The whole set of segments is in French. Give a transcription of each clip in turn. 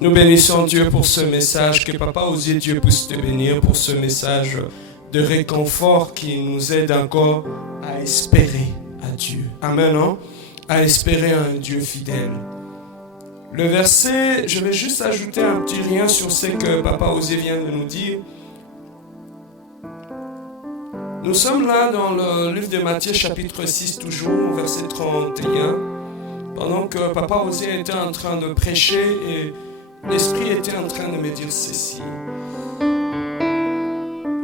Nous bénissons Dieu pour ce message, que Papa Osier Dieu puisse te bénir pour ce message de réconfort qui nous aide encore à espérer à Dieu. Amen, non? À espérer à un Dieu fidèle. Le verset, je vais juste ajouter un petit rien sur ce que Papa Osier vient de nous dire. Nous sommes là dans le livre de Matthieu chapitre 6 toujours, verset 31. Pendant que Papa Osier était en train de prêcher et l'Esprit était en train de me dire ceci.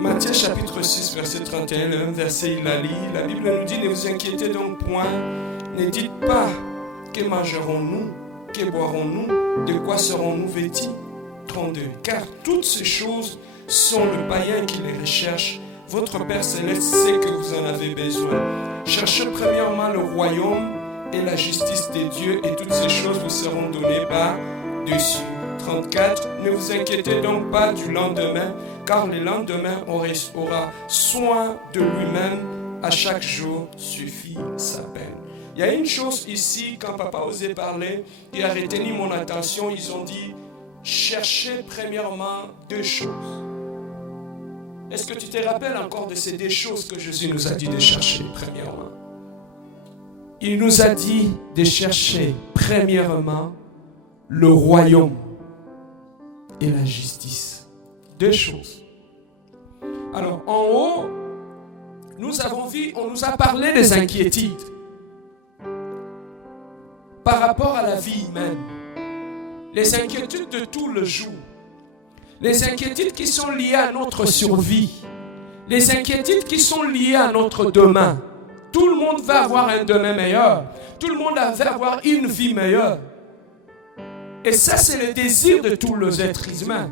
Matthieu chapitre 6 verset 31, le même verset il a lu. La Bible nous dit, ne vous inquiétez donc point, ne dites pas que mangerons-nous, que boirons-nous, de quoi serons-nous vêtus. 32. Car toutes ces choses sont le païen qui les recherche. Votre Père Céleste sait que vous en avez besoin. Cherchez premièrement le royaume et la justice de Dieu et toutes ces choses vous seront données par-dessus. 34. Ne vous inquiétez donc pas du lendemain, car le lendemain aura soin de lui-même. À chaque jour suffit sa peine. Il y a une chose ici, quand Papa Osier parlait, qui a retenu mon attention, ils ont dit, cherchez premièrement deux choses. Est-ce que tu te rappelles encore de ces deux choses que Jésus nous a dit de chercher premièrement? Il nous a dit de chercher premièrement le royaume et la justice. Deux choses. Alors, en haut, nous avons vu, on nous a parlé des inquiétudes par rapport à la vie humaine. Les inquiétudes de tout le jour. Les inquiétudes qui sont liées à notre survie. Les inquiétudes qui sont liées à notre demain. Tout le monde va avoir un demain meilleur. Tout le monde va avoir une vie meilleure. Et ça, c'est le désir de tous les êtres humains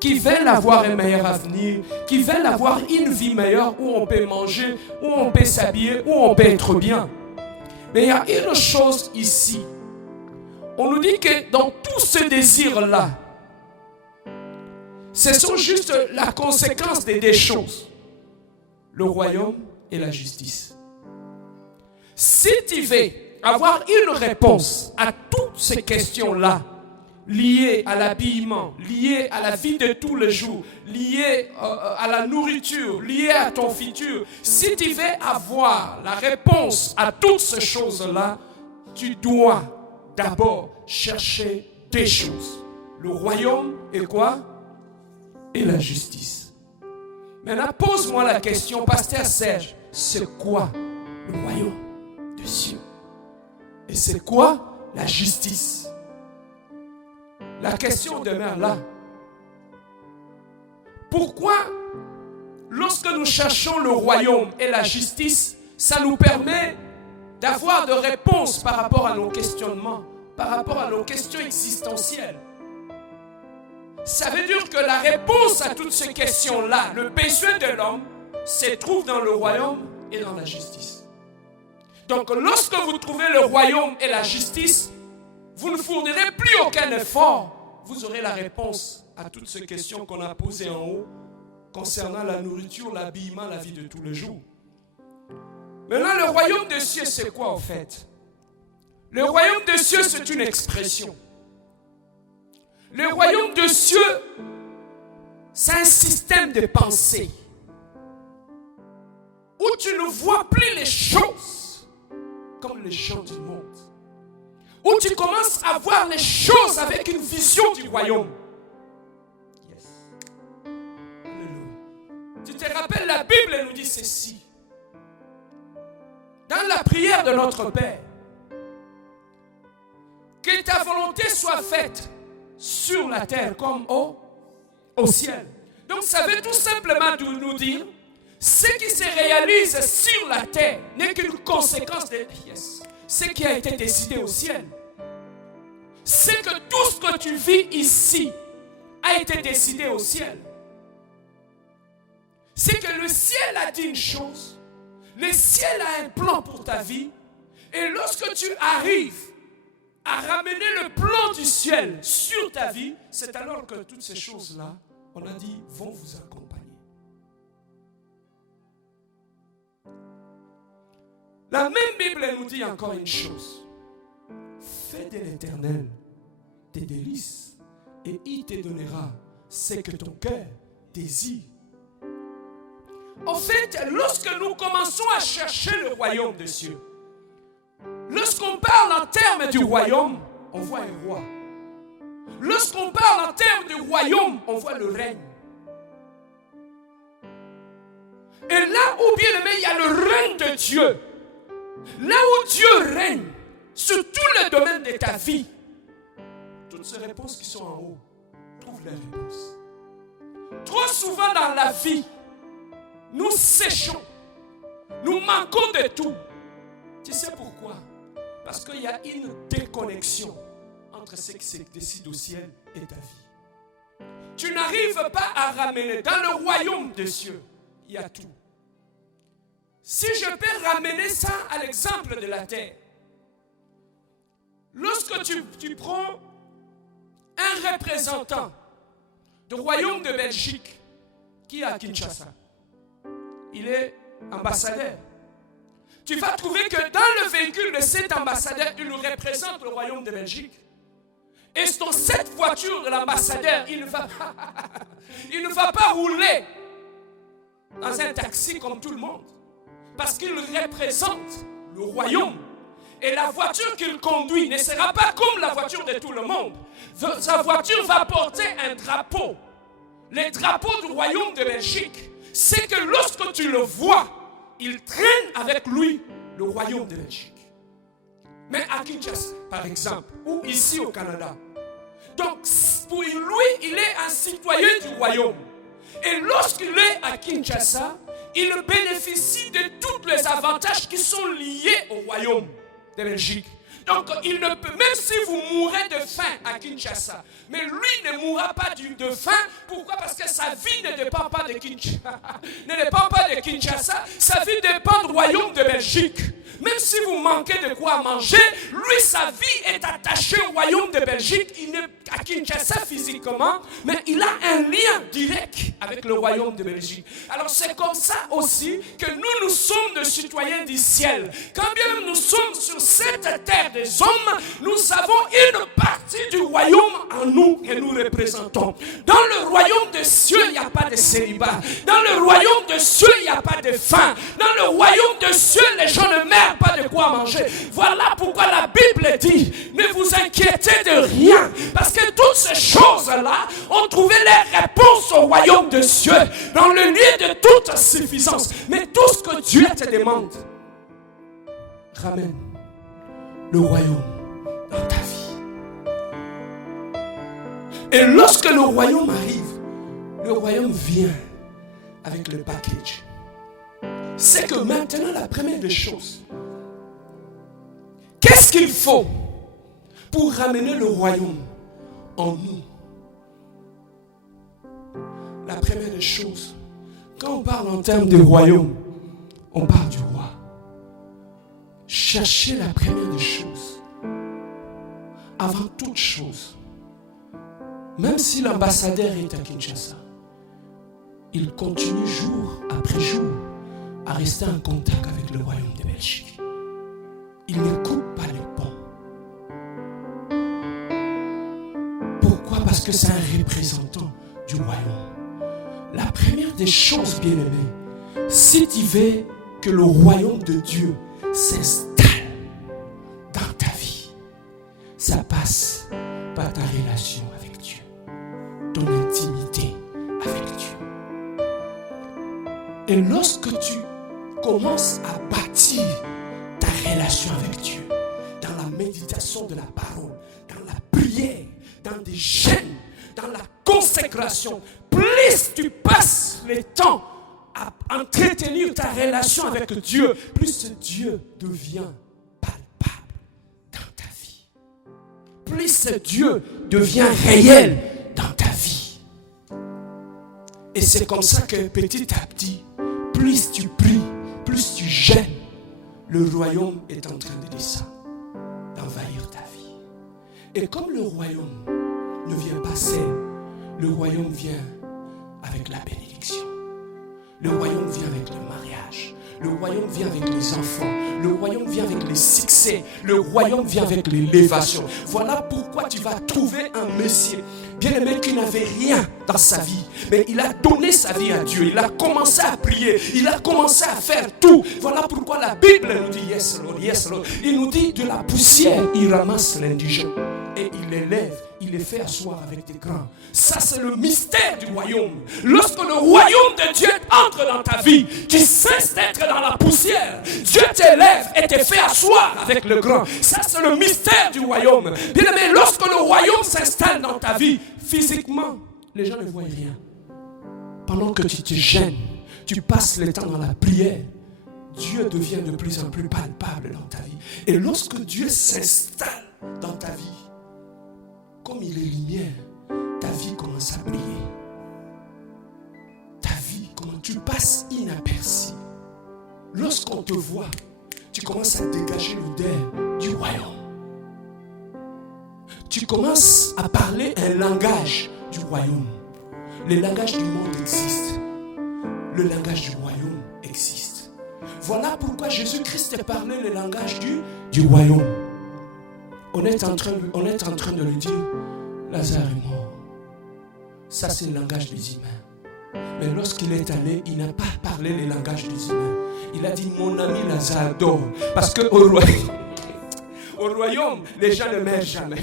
qui veulent avoir un meilleur avenir, qui veulent avoir une vie meilleure où on peut manger, où on peut s'habiller, où on peut être bien. Mais il y a une chose ici. On nous dit que dans tout ce désir-là, ce sont juste la conséquence des deux choses. Le royaume et la justice. Si tu veux avoir une réponse à toutes ces questions-là, liées à l'habillement, liées à la vie de tous les jours, liées à la nourriture, liées à ton futur, si tu veux avoir la réponse à toutes ces choses-là, tu dois d'abord chercher deux choses. Le royaume et quoi? Et la justice. Maintenant, pose-moi la question, Pasteur Serge, c'est quoi le royaume des cieux? Et c'est quoi la justice? La question demeure là. Pourquoi, lorsque nous cherchons le royaume et la justice, ça nous permet d'avoir des réponses par rapport à nos questionnements, par rapport à nos questions existentielles? Ça veut dire que la réponse à toutes ces questions-là, le besoin de l'homme, se trouve dans le royaume et dans la justice. Donc, lorsque vous trouvez le royaume et la justice, vous ne fournirez plus aucun effort. Vous aurez la réponse à toutes ces questions qu'on a posées en haut concernant la nourriture, l'habillement, la vie de tous les jours. Maintenant, le royaume des cieux, c'est quoi en fait? Le royaume des cieux, c'est une expression. Le royaume des cieux, c'est un système de pensée où tu ne vois plus les choses comme les gens du monde. Où tu commences à voir les choses avec une vision du royaume. Yes. Alléluia. Tu te rappelles, la Bible nous dit ceci. Dans la prière de notre Père, que ta volonté soit faite sur la terre comme au ciel. Donc ça veut tout simplement nous dire, ce qui se réalise sur la terre n'est qu'une conséquence de ce qui a été décidé au ciel. C'est que tout ce que tu vis ici a été décidé au ciel. C'est que le ciel a dit une chose, le ciel a un plan pour ta vie, et lorsque tu arrives à ramener le plan du ciel sur ta vie, c'est alors que toutes ces choses-là, on a dit, vont vous accompagner. La même Bible nous dit encore une chose. Fais de l'Éternel tes délices, et il te donnera ce que ton cœur désire. En fait, lorsque nous commençons à chercher le royaume des cieux, lorsqu'on parle en termes du royaume, on voit un roi. Lorsqu'on parle en termes du royaume, on voit le règne. Et là où, bien aimé, il y a le règne de Dieu, là où Dieu règne, sur tous les domaines de ta vie, toutes ces réponses qui sont en haut, trouve les réponses. Trop souvent dans la vie, nous séchons, nous manquons de tout. Tu sais pourquoi? Parce qu'il y a une déconnexion entre ce qui se décide au ciel et ta vie. Tu n'arrives pas à ramener dans le royaume des cieux, il y a tout. Si je peux ramener ça à l'exemple de la terre, lorsque tu prends un représentant du royaume de Belgique qui est à Kinshasa, il est ambassadeur. Tu vas trouver que dans le véhicule de cet ambassadeur, il représente le royaume de Belgique. Et dans cette voiture de l'ambassadeur, il ne va pas rouler dans un taxi comme tout le monde. Parce qu'il représente le royaume. Et la voiture qu'il conduit ne sera pas comme la voiture de tout le monde. Sa voiture va porter un drapeau. Le drapeau du royaume de Belgique. C'est que lorsque tu le vois, il traîne avec lui le royaume de Belgique. Mais à Kinshasa, par exemple, ou ici au Canada. Donc, pour lui, il est un citoyen du royaume. Et lorsqu'il est à Kinshasa, il bénéficie de tous les avantages qui sont liés au royaume de Belgique. Donc, il ne peut, même si vous mourrez de faim à Kinshasa, mais lui ne mourra pas de faim. Pourquoi? Parce que sa vie ne dépend pas de Kinshasa. Ne dépend pas de Kinshasa. Sa vie dépend du royaume de Belgique. Même si vous manquez de quoi manger, lui, sa vie est attachée au royaume de Belgique. Il n'est à Kinshasa physiquement, mais il a un lien direct avec le royaume de Belgique. Alors c'est comme ça aussi que nous sommes des citoyens du ciel. Quand bien nous sommes sur cette terre des hommes, nous avons une partie du royaume en nous que nous représentons. Dans le royaume des cieux, il n'y a pas de célibat. Dans le royaume des cieux, il n'y a pas de faim. Dans le royaume des cieux, les gens ne meurent pas de quoi manger. Voilà pourquoi la Bible dit, ne vous inquiétez de rien, parce que toutes ces choses-là ont trouvé les réponses au royaume des cieux, dans le lieu de toute suffisance. Mais tout ce que Dieu te demande, ramène le royaume dans ta vie. Et lorsque le royaume arrive, le royaume vient avec le package. C'est que maintenant, la première des choses, qu'est-ce qu'il faut pour ramener le royaume en nous? La première des choses, quand on parle en termes de royaume, on parle du roi. Cherchez la première des choses. Avant toute chose, même si l'ambassadeur est à Kinshasa, il continue jour après jour à rester en contact avec le royaume de Belgique. Il ne coupe pas les ponts. Pourquoi? Parce que c'est un représentant du royaume. La première des choses, bien-aimés, si tu veux que le royaume de Dieu s'installe dans ta vie, ça passe par ta relation avec Dieu, ton intimité avec Dieu. Et lorsque tu commences à bâtir ta relation avec Dieu, dans la méditation de la parole, dans la prière, dans des jeûnes, dans la consécration, plus tu passes le temps à entretenir ta relation avec Dieu, plus Dieu devient palpable dans ta vie. Plus Dieu devient réel dans ta vie. Et c'est comme ça que petit à petit, plus tu pries, plus tu jeûnes, le royaume est en train de descendre, d'envahir ta vie. Et comme le royaume ne vient pas seul, le royaume vient avec la bénédiction. Le royaume vient avec le mariage. Le royaume vient avec les enfants. Le royaume vient avec les succès. Le royaume vient avec l'élévation. Voilà pourquoi tu vas trouver un monsieur, bien-aimé, qui n'avait rien dans sa vie. Mais il a donné sa vie à Dieu. Il a commencé à prier. Il a commencé à faire tout. Voilà pourquoi la Bible nous dit yes Lord, yes Lord. Il nous dit de la poussière, il ramasse l'indigent. Et il l'élève, il les fait asseoir avec des grands. Ça, c'est le mystère du royaume. Lorsque le royaume de Dieu entre dans ta vie, tu cesses d'être dans la poussière. Dieu t'élève et te fait asseoir avec le grand. Ça, c'est le mystère du royaume. Bien aimé, lorsque le royaume s'installe dans ta vie, physiquement, les gens ne voient rien. Pendant que tu te gênes, tu passes le temps dans la prière, Dieu devient de plus en plus palpable dans ta vie. Et lorsque Dieu s'installe dans ta vie, comme il est lumière, ta vie commence à briller. Ta vie, comment tu passes inaperçu. Lorsqu'on te voit, tu commences à dégager l'odeur du royaume. Tu commences à parler un langage du royaume. Le langage du monde existe. Le langage du royaume existe. Voilà pourquoi Jésus-Christ parlait le langage du royaume. On est en train de lui dire, Lazare est mort. Ça, c'est le langage des humains. Mais lorsqu'il est allé, il n'a pas parlé le langage des humains. Il a dit, mon ami Lazare dort. Parce qu'au royaume, les gens ne meurent jamais.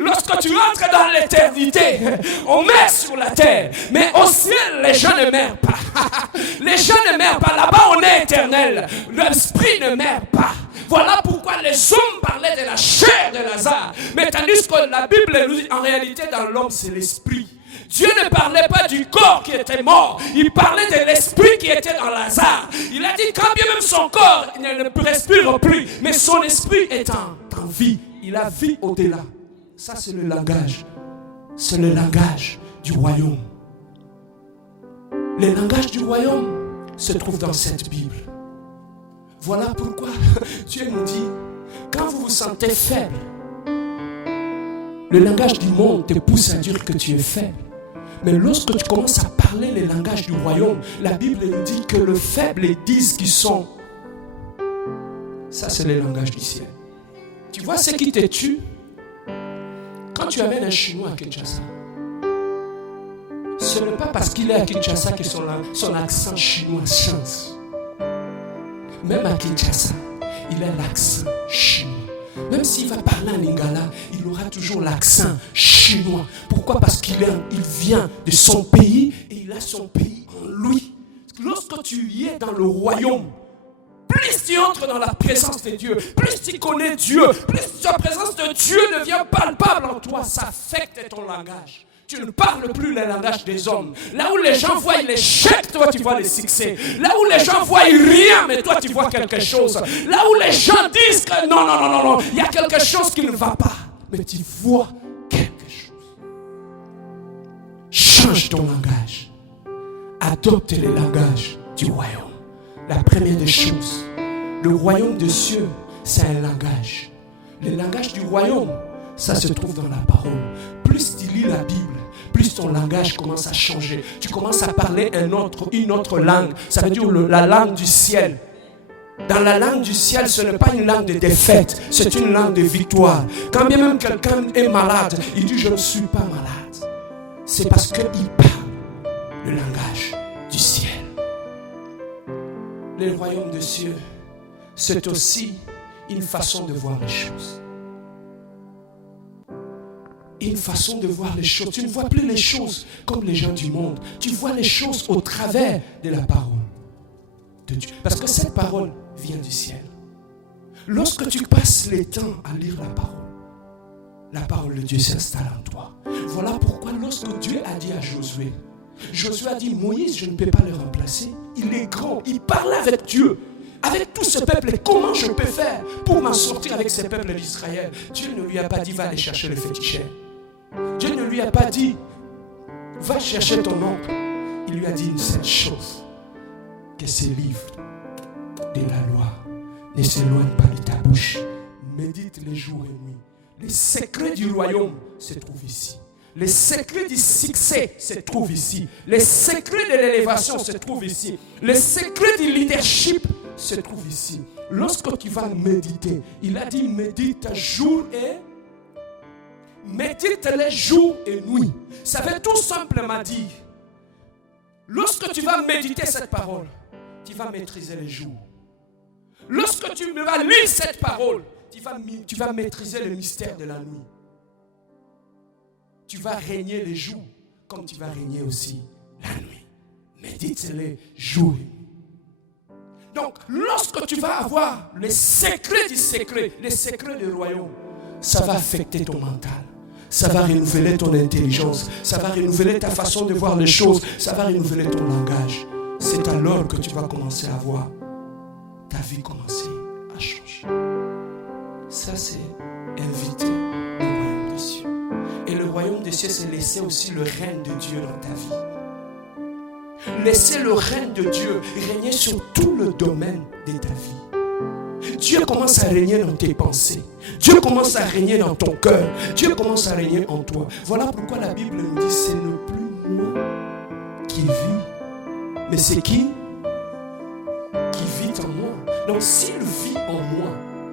Lorsque tu entres dans l'éternité, on meurt sur la terre. Mais au ciel, les gens ne meurent pas. Les gens ne meurent pas. Là-bas, on est éternel. L'esprit ne meurt pas. Voilà pourquoi les hommes parlaient de la chair de Lazare. Mais tandis que la Bible nous dit, en réalité, dans l'homme, c'est l'esprit. Dieu ne parlait pas du corps qui était mort. Il parlait de l'esprit qui était dans Lazare. Il a dit, quand bien même son corps ne respire plus, mais son esprit est en vie. Il a vie au-delà. Ça, c'est le langage. C'est le langage du royaume. Le langage du royaume se trouve dans cette Bible. Voilà pourquoi Dieu nous dit, quand vous vous sentez faible, le langage du monde te pousse à dire que tu es faible. Mais lorsque tu commences à parler le langage du royaume, la Bible nous dit que le faible disent qu'ils sont. Ça, c'est le langage du ciel. Tu vois ce qui te tue? Quand tu amènes un Chinois à Kinshasa, ce n'est pas parce qu'il est à Kinshasa que son accent chinois change. Même à Kinshasa, il a l'accent chinois. Même s'il va parler en lingala, il aura toujours l'accent chinois. Pourquoi? Parce qu'il vient de son pays et il a son pays en lui. Lorsque tu y es dans le royaume, plus tu entres dans la présence de Dieu, plus tu connais Dieu, plus la présence de Dieu devient palpable en toi. Ça affecte ton langage. Tu ne parles plus le langage des hommes. Là où les gens voient l'échec, toi tu vois le succès. Là où les gens voient rien, mais toi tu vois quelque chose. Là où les gens disent que non, il y a quelque chose qui ne va pas. Mais tu vois quelque chose. Change ton langage. Adopte le langage du royaume. La première des choses, le royaume de Dieu, c'est un langage. Le langage du royaume, ça se trouve dans la parole. Plus tu lis la Bible, plus ton langage commence à changer. Tu commences à parler une autre langue. Ça veut dire la langue du ciel. Dans la langue du ciel, ce n'est pas une langue de défaite, c'est une langue de victoire. Quand bien même quelqu'un est malade, il dit je ne suis pas malade. C'est parce qu'il parle le langage du ciel. Le royaume de Dieu, c'est aussi une façon de voir les choses. Une façon de voir les choses. Tu ne vois plus les choses comme les gens du monde. Tu vois les choses au travers de la parole de Dieu. Parce que cette parole vient du ciel. Lorsque tu passes le temps à lire la parole de Dieu s'installe en toi. Voilà pourquoi lorsque Dieu a dit à Josué, Josué a dit, Moïse, je ne peux pas le remplacer. Il est grand, il parle avec Dieu. Avec tout ce peuple, comment je peux faire pour m'en sortir avec ce peuple d'Israël? Dieu ne lui a pas dit, va aller chercher le féticheur. Dieu ne lui a pas dit, va chercher ton oncle. Il lui a dit une seule chose, que ce livre de la loi ne s'éloigne pas de ta bouche. Médite les jours et nuits. Les secrets du royaume se trouvent ici. Les secrets du succès se trouvent ici. Les secrets de l'élévation se trouvent ici. Les secrets du leadership se trouvent ici. Lorsque tu vas méditer, il a dit médite jour et médite les jours et nuit. Ça veut tout simplement dire, lorsque tu vas méditer cette parole, tu vas maîtriser les jours. Lorsque tu vas lire cette parole, tu vas maîtriser le mystère de la nuit. Tu vas régner les jours comme tu vas régner aussi la nuit. Médite les jours. Donc, lorsque tu vas avoir les secrets du secret, les secrets du royaume, ça va affecter ton mental. Ça va renouveler ton intelligence. Ça va renouveler ta façon de voir les choses. Ça va renouveler ton langage. C'est alors que tu vas commencer à voir ta vie commencer à changer. Ça, c'est inviter le royaume des cieux. Et le royaume des cieux, c'est laisser aussi le règne de Dieu dans ta vie. Laisser le règne de Dieu régner sur tout le domaine de ta vie. Dieu commence à régner dans tes pensées. Dieu commence à régner dans ton cœur. Dieu commence à régner en toi. Voilà pourquoi la Bible nous dit, ce n'est plus moi qui vis, mais c'est qui vit en moi. Donc s'il vit en moi,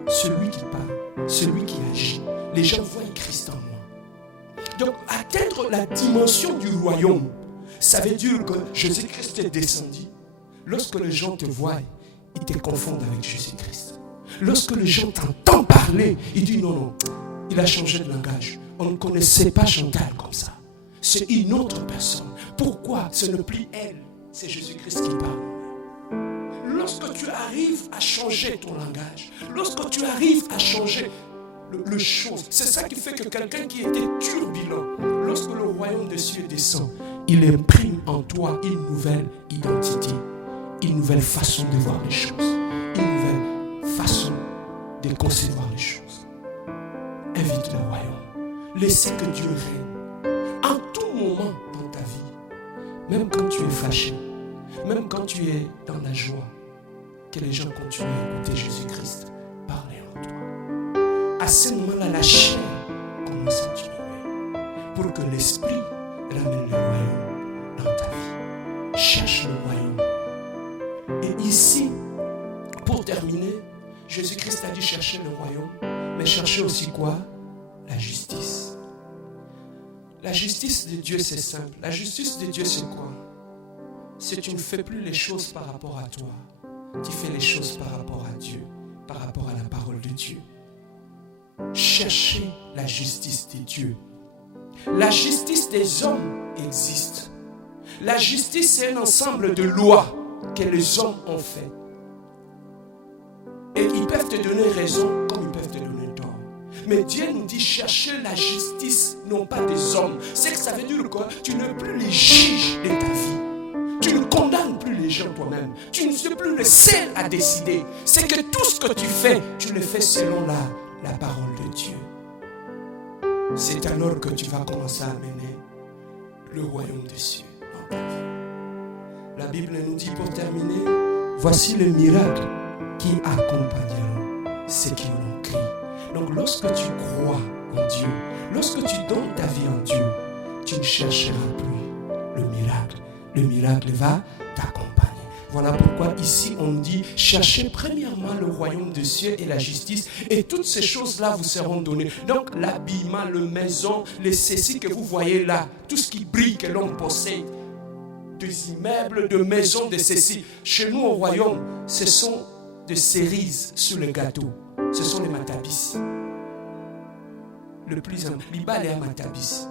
celui qui parle, celui qui agit, les gens voient Christ en moi. Donc, atteindre la dimension du royaume, ça veut dire que Jésus-Christ est descendu. Lorsque les gens te voient, ils te confondent avec Jésus-Christ. Lorsque les gens t'entendent parler, ils disent non, il a changé de langage. On ne connaissait pas Chantal comme ça. C'est une autre personne. Pourquoi? Ce n'est plus elle, c'est Jésus-Christ qui parle. Lorsque tu arrives à changer ton langage, lorsque tu arrives à changer le chose. C'est ça qui fait que quelqu'un qui était turbulent, lorsque le royaume des cieux descend, il imprime en toi une nouvelle identité, une nouvelle façon de voir les choses, une nouvelle façon de concevoir les choses. Invite le royaume. Laissez que Dieu règne en tout moment dans ta vie. Même quand tu es fâché, même quand tu es dans la joie, que les gens continuent à écouter Jésus-Christ parler en toi. À ce moment-là, la chair commence à diminuer pour que l'esprit ramène le royaume dans ta vie. Cherche le royaume. Et ici, pour terminer, Jésus-Christ a dit chercher le royaume, mais chercher aussi quoi? La justice. La justice de Dieu, c'est simple. La justice de Dieu, c'est quoi? C'est que tu ne fais plus les choses par rapport à toi. Tu fais les choses par rapport à Dieu, par rapport à la parole de Dieu. Cherchez la justice de Dieu. La justice des hommes existe. La justice, c'est un ensemble de lois que les hommes ont fait. Et ils peuvent te donner raison comme ils peuvent te donner tort. Mais Dieu nous dit chercher la justice, non pas des hommes. C'est que ça veut dire quoi? Tu n'es plus les juges de ta vie. Tu ne condamnes plus les gens toi-même. Tu ne suis plus le seul à décider. C'est que tout ce que tu fais, tu le fais selon la parole de Dieu. C'est alors que tu vas commencer à amener le royaume des cieux dans ta vie. La Bible nous dit pour terminer, voici le miracle qui accompagneront ceux qui ont crié. Donc lorsque tu crois en Dieu, lorsque tu donnes ta vie en Dieu, tu ne chercheras plus le miracle. Le miracle va t'accompagner. Voilà pourquoi ici on dit cherchez premièrement le royaume des cieux et la justice et toutes ces choses-là vous seront données. Donc l'habillement, le maison, les ceci que vous voyez là, tout ce qui brille que l'on possède, des immeubles, de maisons, de ceci. Chez nous au royaume, ce sont des cerises sur le gâteau. Ce sont les matabis. Le plus important, l'ibal est à matabis.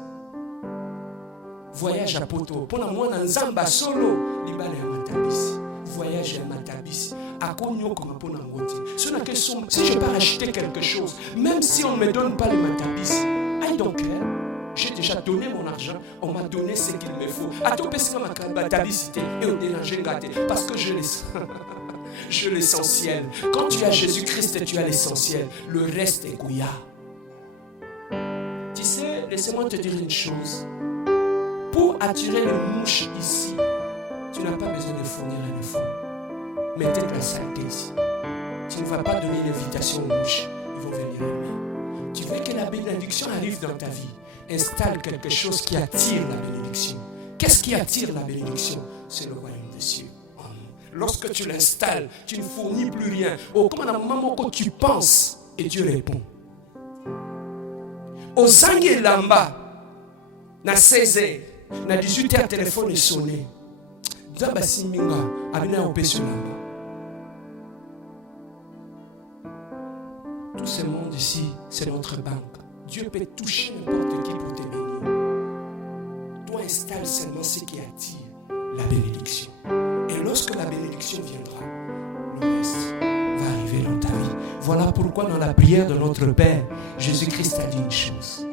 Voyage à Poto. Pour moi, dans Zamba solo, l'ibal est à matabis. Voyage à matabis. À Konyo comme pour Nangote. Si je pars acheter quelque chose, même si on ne me donne pas les matabis, I don't care. J'ai déjà donné mon argent, on m'a donné ce qu'il me faut. À tout parce que ma matabisité et au déranger gâté. Parce que je l'essentiel. Quand tu as Jésus-Christ, tu as l'essentiel. Le reste est couillard. Tu sais, laissez-moi te dire une chose. Pour attirer les mouches ici, tu n'as pas besoin de fournir un effort. Mettez de la saleté ici. Tu ne vas pas donner une invitation aux mouches. Ils vont venir elles-mêmes. Tu veux que la bénédiction arrive dans ta vie. Installe quelque chose qui attire la bénédiction. Qu'est-ce qui attire la bénédiction? C'est le royaume des cieux. Lorsque tu l'installes, tu ne fournis plus rien. Oh, comme à un moment que tu penses, et Dieu répond. Ozangi lamba, na 16h, na 18h, téléphone est sonné. Zamba siminga, abina opesio lamba. Tout ce monde ici, c'est notre banque. Dieu peut toucher n'importe qui pour te bénir. Toi, installe seulement ce qui attire la bénédiction. Et lorsque la bénédiction viendra, le reste va arriver dans ta vie. Voilà pourquoi dans la prière de notre Père, Jésus-Christ a dit une chose.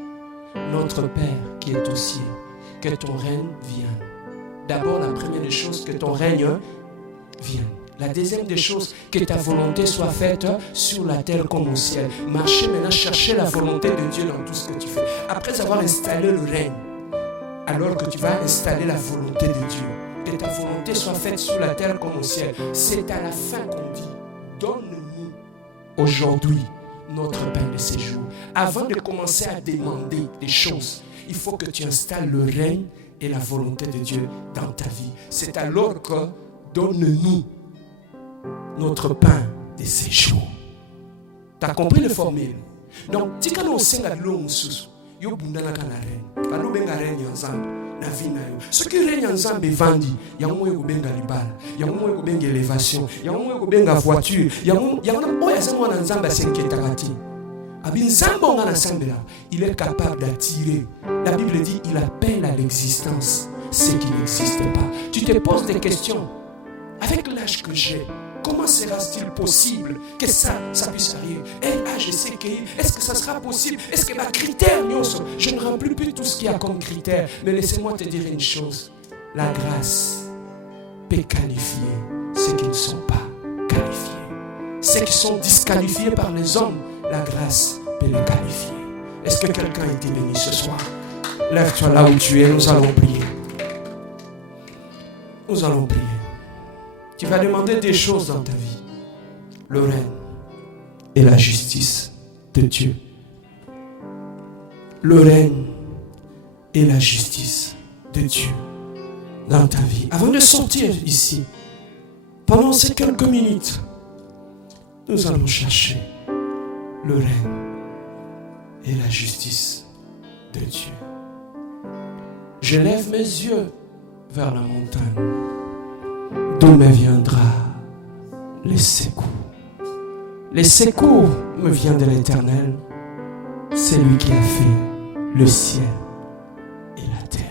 Notre Père qui est aux cieux, que ton règne vienne. D'abord, la première des choses, que ton règne vienne. La deuxième des choses, que ta volonté soit faite sur la terre comme au ciel. Marcher maintenant, chercher la volonté de Dieu dans tout ce que tu fais. Après avoir installé le règne, alors que tu vas installer la volonté de Dieu. Que ta volonté soit faite sur la terre comme au ciel. C'est à la fin qu'on dit, donne-nous aujourd'hui notre pain de ces jours. Avant de commencer à demander des choses, il faut que tu installes le règne et la volonté de Dieu dans ta vie. C'est alors que donne-nous notre pain de ces jours. Tu as compris le formule? Donc, si tu as un long sous, tu as un règne ensemble. Ce qui règne ensemble est vendu. Il y a un moyen de libala, il y a un moyen de élévation, il y a un moyen de voiture, il y a un moyen il est capable d'attirer. La Bible dit il appelle à l'existence ce qui n'existe pas. Tu te poses des questions. Avec l'âge que j'ai, comment sera-t-il possible que ça puisse arriver? Est-ce que ça sera possible? Est-ce que ma critère, je ne remplis plus tout ce qu'il y a comme critère. Mais laissez-moi te dire une chose. La grâce peut qualifier ceux qui ne sont pas qualifiés. Ceux qui sont disqualifiés par les hommes, la grâce peut les qualifier. Est-ce que quelqu'un a été béni ce soir? Lève-toi là où tu es, nous allons prier. Nous allons prier. Tu vas demander des choses dans ta vie. Le règne et la justice de Dieu. Le règne et la justice de Dieu dans ta vie. Avant de sortir ici, pendant ces quelques minutes, nous allons chercher le règne et la justice de Dieu. Je lève mes yeux vers la montagne. D'où me viendra le secours? Le secours me vient de l'Éternel, celui qui a fait le ciel et la terre.